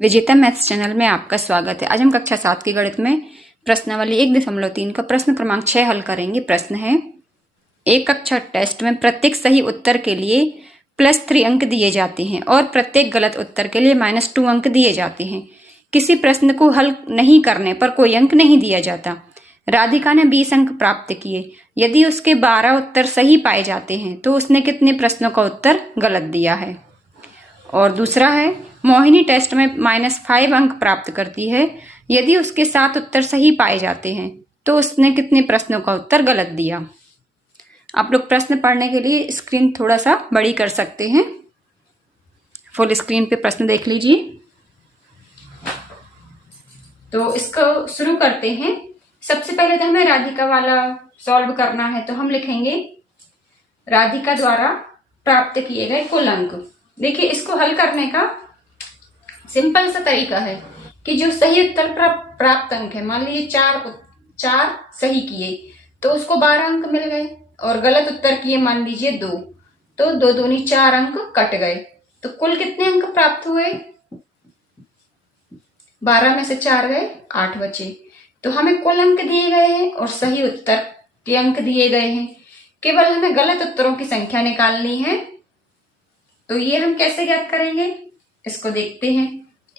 विजेता maths channel में आपका स्वागत है। आज हम कक्षा 7 की गणित में प्रश्नावली 1.3 का प्रश्न क्रमांक 6 हल करेंगे। प्रश्न है, एक कक्षा टेस्ट में प्रत्येक सही उत्तर के लिए +3 अंक दिए जाते हैं और प्रत्येक गलत उत्तर के लिए -2 अंक दिए जाते हैं। किसी प्रश्न को हल नहीं करने पर कोई अंक नहीं दिया जाता। राधिका ने 20 अंक प्राप्त किए। यदि उसके 12 उत्तर सही पाए जाते हैं तो उसने कितने प्रश्नों का उत्तर गलत दिया है। और दूसरा है, मोहिनी टेस्ट में -5 अंक प्राप्त करती है। यदि उसके 7 उत्तर सही पाए जाते हैं तो उसने कितने प्रश्नों का उत्तर गलत दिया। आप लोग प्रश्न पढ़ने के लिए स्क्रीन थोड़ा सा बड़ी कर सकते हैं। फुल स्क्रीन पे प्रश्न देख लीजिए। तो इसको शुरू करते हैं। सबसे पहले तो हमें राधिका वाला सॉल्व करना है, तो हम लिखेंगे राधिका द्वारा प्राप्त किए गए कुल अंक। देखिए, इसको हल करने का सिंपल सा तरीका है कि जो सही उत्तर प्राप्त अंक है, मान लीजिए चार सही किए तो उसको 12 अंक मिल गए, और गलत उत्तर किए मान लीजिए 2, तो 2 दूनी 4 अंक कट गए। तो कुल कितने अंक प्राप्त हुए? 12 में से 4 गए, 8 बचे। तो हमें कुल अंक दिए गए हैं और सही उत्तर के अंक दिए गए हैं। केवल हमें गलत उत्तरों की संख्या निकालनी है। तो ये हम कैसे ज्ञात करेंगे, इसको देखते हैं।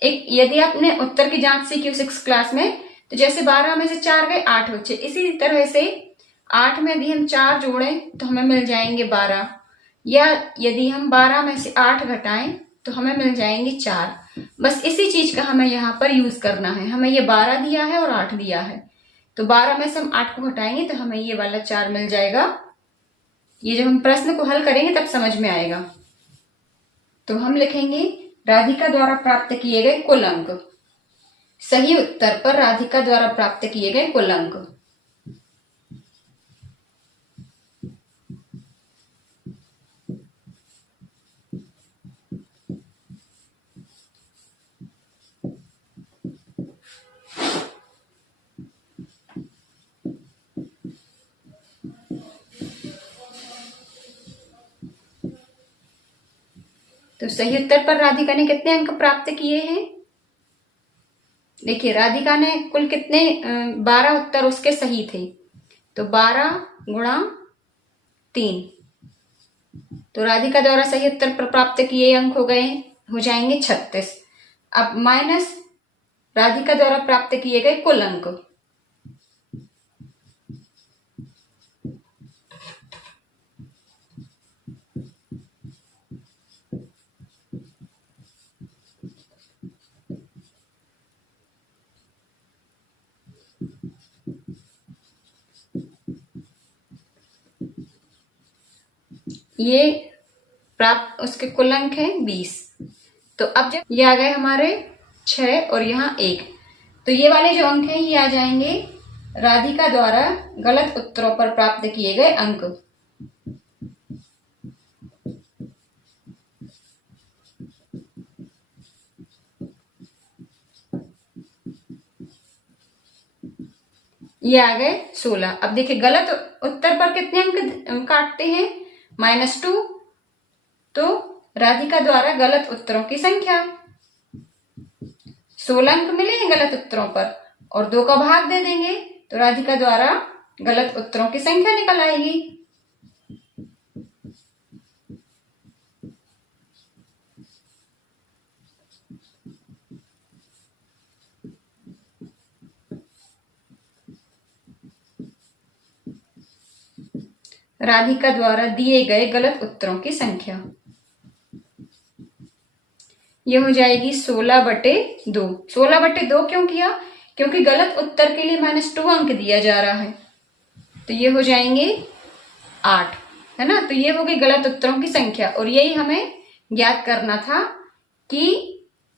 यदि आपने उत्तर की जांच सीखी 6 क्लास में, तो जैसे 12 में से 4 गए, 8 बचे। इसी तरह से 8 में भी हम 4 जोड़ें तो हमें मिल जाएंगे 12, या यदि हम 12 में से 8 घटाएं तो हमें मिल जाएंगे 4। बस इसी चीज का हमें यहाँ पर यूज करना है। हमें ये 12 दिया है और 8 दिया है, तो 12 में से हम 8 को घटाएंगे तो हमें ये वाला 4 मिल जाएगा। ये जब हम प्रश्न को हल करेंगे तब समझ में आएगा। तो हम लिखेंगे राधिका द्वारा प्राप्त किए गए कुल अंक। सही उत्तर पर राधिका द्वारा प्राप्त किए गए कुल अंक। तो सही उत्तर पर राधिका ने कितने अंक प्राप्त किए हैं? देखिए, राधिका ने कुल कितने 12 उत्तर उसके सही थे, तो 12 गुणा 3, तो राधिका द्वारा सही उत्तर पर प्राप्त किए अंक हो जाएंगे 36। अब माइनस राधिका द्वारा प्राप्त किए गए कुल अंक। ये प्राप्त उसके कुल अंक है 20। तो अब जब ये आ गए हमारे 6 और यहाँ 1, तो ये वाले जो अंक हैं ये आ जाएंगे राधिका द्वारा गलत उत्तरों पर प्राप्त किए गए अंक। ये आ गए 16। अब देखिए, गलत उत्तर पर कितने अंक काटते हैं? -2, तो राधिका द्वारा गलत उत्तरों की संख्या। 16 अंक मिले हैं गलत उत्तरों पर, और 2 का भाग दे देंगे तो राधिका द्वारा गलत उत्तरों की संख्या निकल आएगी। राधिका द्वारा दिए गए गलत उत्तरों की संख्या ये हो जाएगी 16/2। 16/2 क्यों किया? क्योंकि गलत उत्तर के लिए -2 अंक दिया जा रहा है, तो ये हो जाएंगे 8, है ना। तो ये हो गई गलत उत्तरों की संख्या, और यही हमें ज्ञात करना था कि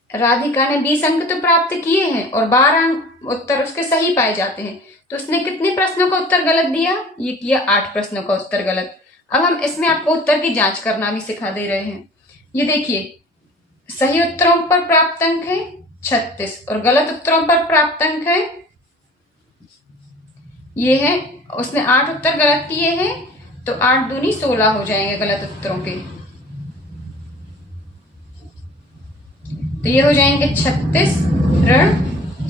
राधिका ने 20 अंक तो प्राप्त किए हैं और 12 उत्तर उसके सही पाए जाते हैं, तो उसने कितने प्रश्नों का उत्तर गलत दिया? ये किया 8 प्रश्नों का उत्तर गलत। अब हम इसमें आपको उत्तर की जांच करना भी सिखा दे रहे हैं। ये देखिए, सही उत्तरों पर प्राप्त अंक है 36 और गलत उत्तरों पर प्राप्त अंक है ये है, उसने 8 उत्तर गलत किए हैं, तो 8 दूनी 16 हो जाएंगे गलत उत्तरों के। तो ये हो जाएंगे 36 ऋण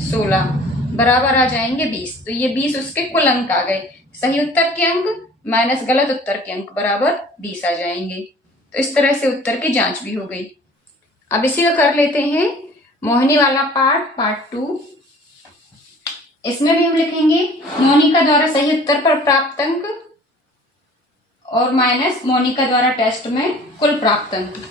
16 बराबर आ जाएंगे 20। तो ये 20 उसके कुल अंक आ गए। सही उत्तर के अंक माइनस गलत उत्तर के अंक बराबर 20 आ जाएंगे। तो इस तरह से उत्तर की जांच भी हो गई। अब इसी को कर लेते हैं मोहिनी वाला पार्ट 2। इसमें भी हम लिखेंगे मोनिका द्वारा सही उत्तर पर प्राप्त अंक और माइनस मोनिका द्वारा टेस्ट में कुल प्राप्त अंक।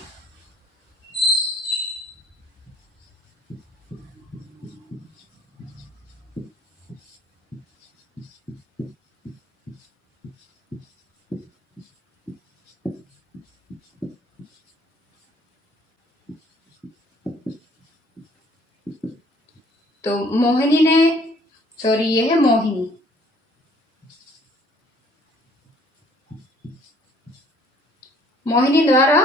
तो मोहिनी ने ये है मोहिनी द्वारा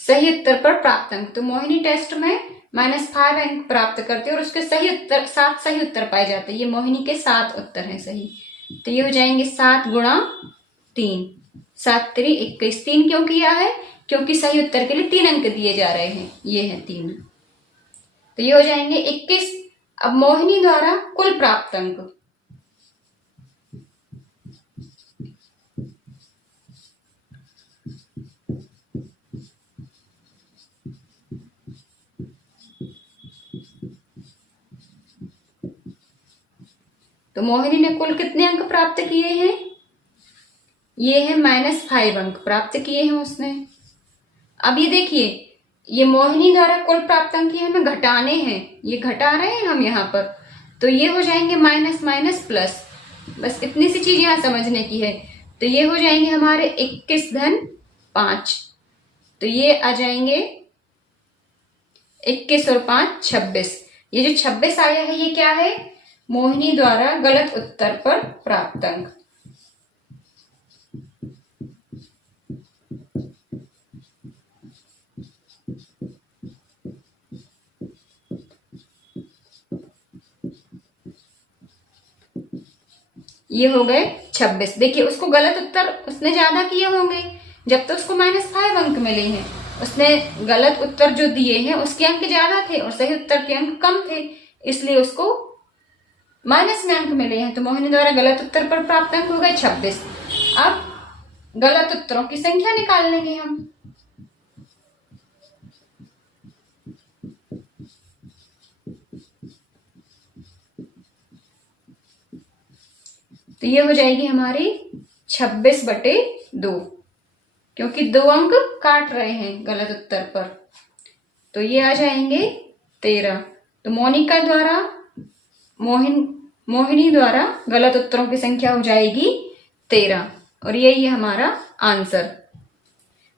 सही उत्तर पर प्राप्त अंक। तो मोहिनी टेस्ट में -5 अंक प्राप्त करती है और उसके 7 सही उत्तर पाए जाते हैं। ये मोहिनी के 7 उत्तर हैं सही। तो ये हो जाएंगे 7 गुणा 3, 7 3 21। 3 क्यों किया है? क्योंकि सही उत्तर के लिए 3 अंक दिए जा रहे हैं। ये है 3। तो ये हो जाएंगे 21। अब मोहिनी द्वारा कुल प्राप्त अंक। तो मोहिनी ने कुल कितने अंक प्राप्त किए हैं? ये है -5 अंक प्राप्त किए हैं उसने। अब ये देखिए, ये मोहिनी द्वारा कुल प्राप्त अंक ये हमें घटाने हैं, ये घटा रहे हैं हम यहाँ पर। तो ये हो जाएंगे माइनस माइनस प्लस। बस इतनी सी चीज यहाँ समझने की है। तो ये हो जाएंगे हमारे 21 धन 5। तो ये आ जाएंगे 21 और 5 26। ये जो 26 आया है ये क्या है? मोहिनी द्वारा गलत उत्तर पर प्राप्त अंक। ये हो गए 26। देखिए उसको गलत उत्तर उसने ज्यादा किए होंगे, जब तो उसको -5 अंक मिले हैं। उसने गलत उत्तर जो दिए हैं उसके अंक ज्यादा थे और सही उत्तर के अंक कम थे, इसलिए उसको माइनस में अंक मिले हैं। तो मोहिनी द्वारा गलत उत्तर पर प्राप्त अंक हो गए 26। अब गलत उत्तरों की संख्या निकाल लेंगे हम। तो ये हो जाएगी हमारी 26/2, क्योंकि 2 अंक काट रहे हैं गलत उत्तर पर। तो ये आ जाएंगे 13। तो मोनिका द्वारा मोहिनी द्वारा गलत उत्तरों की संख्या हो जाएगी 13 और यही है हमारा आंसर।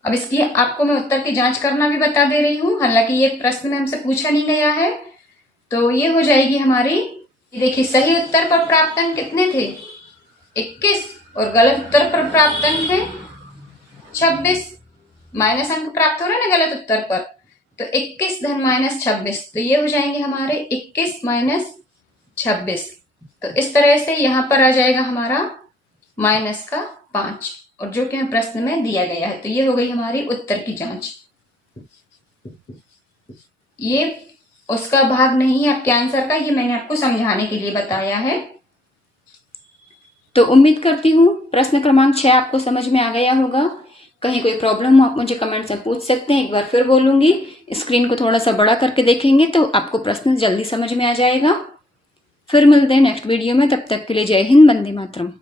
अब इसकी आपको मैं उत्तर की जांच करना भी बता दे रही हूं, हालांकि ये प्रश्न में हमसे पूछा नहीं गया है। तो ये हो जाएगी हमारी, देखिए सही उत्तर पर प्राप्त अंक कितने थे? 21 और गलत उत्तर पर प्राप्त अंक है 26। माइनस अंक प्राप्त हो रहे हैं ना गलत उत्तर पर। तो 21 धन -26। तो ये हो जाएंगे हमारे 21 - 26। तो इस तरह से यहां पर आ जाएगा हमारा -5 और जो कि हमें प्रश्न में दिया गया है। तो ये हो गई हमारी उत्तर की जांच। ये उसका भाग नहीं है आपके आंसर का, ये मैंने आपको समझाने के लिए बताया है। तो उम्मीद करती हूँ प्रश्न क्रमांक 6 आपको समझ में आ गया होगा। कहीं कोई प्रॉब्लम हो आप मुझे कमेंट्स में पूछ सकते हैं। एक बार फिर बोलूंगी, स्क्रीन को थोड़ा सा बड़ा करके देखेंगे तो आपको प्रश्न जल्दी समझ में आ जाएगा। फिर मिलते हैं नेक्स्ट वीडियो में, तब तक के लिए जय हिंद, वंदे मातरम।